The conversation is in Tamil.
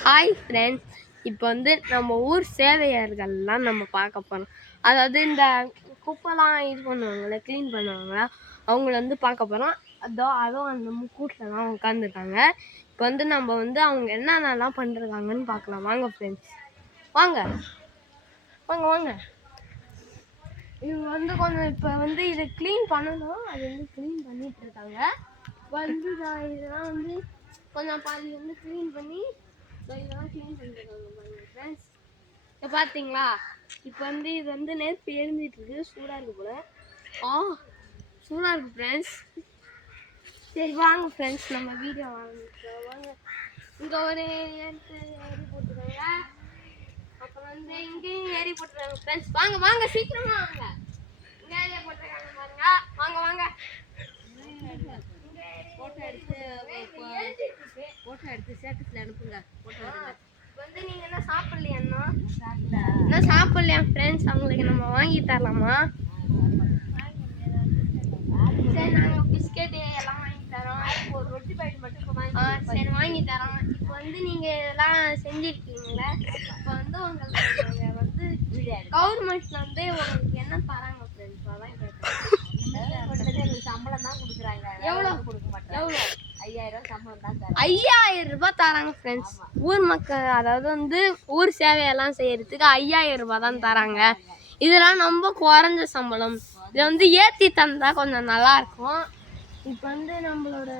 ஹாய் ஃப்ரெண்ட்ஸ், இப்போ வந்து நம்ம ஊர் சேவையர்கள்லாம் நம்ம பார்க்க போகிறோம். அதாவது இந்த குப்பைலாம் இது பண்ணுவாங்களே, க்ளீன் பண்ணுவாங்களா, அவங்கள வந்து பார்க்க போகிறோம். அதுவும் அந்த கூட்டில் தான் உட்காந்துருக்காங்க. இப்போ வந்து நம்ம வந்து அவங்க என்னென்னலாம் பண்ணுறாங்கன்னு பார்க்கலாம். வாங்க ஃப்ரெண்ட்ஸ், வாங்க வாங்க வாங்க. இவங்க வந்து கொஞ்சம் இப்போ வந்து இதை க்ளீன் பண்ணணும். அது வந்து க்ளீன் பண்ணிட்டு இருக்காங்க. வந்து நான் இதெல்லாம் வந்து கொஞ்சம் பாதி வந்து க்ளீன் பண்ணி இதெல்லாம் க்ளீன் பண்ணிருக்காங்க பாருங்க ஃப்ரெண்ட்ஸ். இப்போ பார்த்தீங்களா, இப்போ வந்து இது வந்து நெருப்பு எரிஞ்சிட்டு இருக்கு. சூடாக இருக்கு போல. சூடாக இருக்கு ஃப்ரெண்ட்ஸ். சரி வாங்க ஃப்ரெண்ட்ஸ், நம்ம வீடியோ வாங்க. இங்கே ஒரு ஏறி போட்டுருக்காங்க. அப்புறம் வந்து இங்கேயும் ஏறி போட்டுருக்காங்க ஃப்ரெண்ட்ஸ். வாங்க வாங்க சீக்கிரமா வாங்க. இங்கே ஏறி போட்டுருக்காங்க பாருங்க. வாங்க வாங்க. போட்டோ எடுத்து ஸ்டேட்டஸ்ல அனுப்புங்க. போட்டோ வந்து நீங்க என்ன சாப்பிடலையா? என்ன சாப்பிடலையா ஃப்ரெண்ட்ஸ்? அவங்களுக்கு நம்ம வாங்கி தரலாமா? சரி, நாங்க பிஸ்கெட் எல்லாம் வாங்கி தரோம். ஒரு ரொட்டி பாக்கெட் மட்டும் சரி வாங்கி தரோம். இப்போ வந்து நீங்க இதெல்லாம் செஞ்சிருக்கீங்களா? இப்போ வந்து உங்களுக்கு வந்து கவர்மெண்ட்ல வந்து உங்களுக்கு என்ன தராங்க ஃப்ரெண்ட்ஸ்? அதான் கேட்குறேன். சம்பளம் தான் கொடுக்குறாங்க. எவ்வளவு கொடுக்க மாட்டாங்க. எவ்வளோ? 5000 சம்பளம் தான் தராங்க. 5000 ரூபாய் தராங்க ஃப்ரெண்ட்ஸ். ஊர் மக்கள், அதாவது வந்து ஊர் சேவையெல்லாம் செய்யறதுக்கு 5000 ரூபாய் தான் தராங்க. இதெல்லாம் ரொம்ப குறைஞ்ச சம்பளம். இதை வந்து ஏற்றி தந்தா கொஞ்சம் நல்லா இருக்கும். இப்போ வந்து நம்மளோட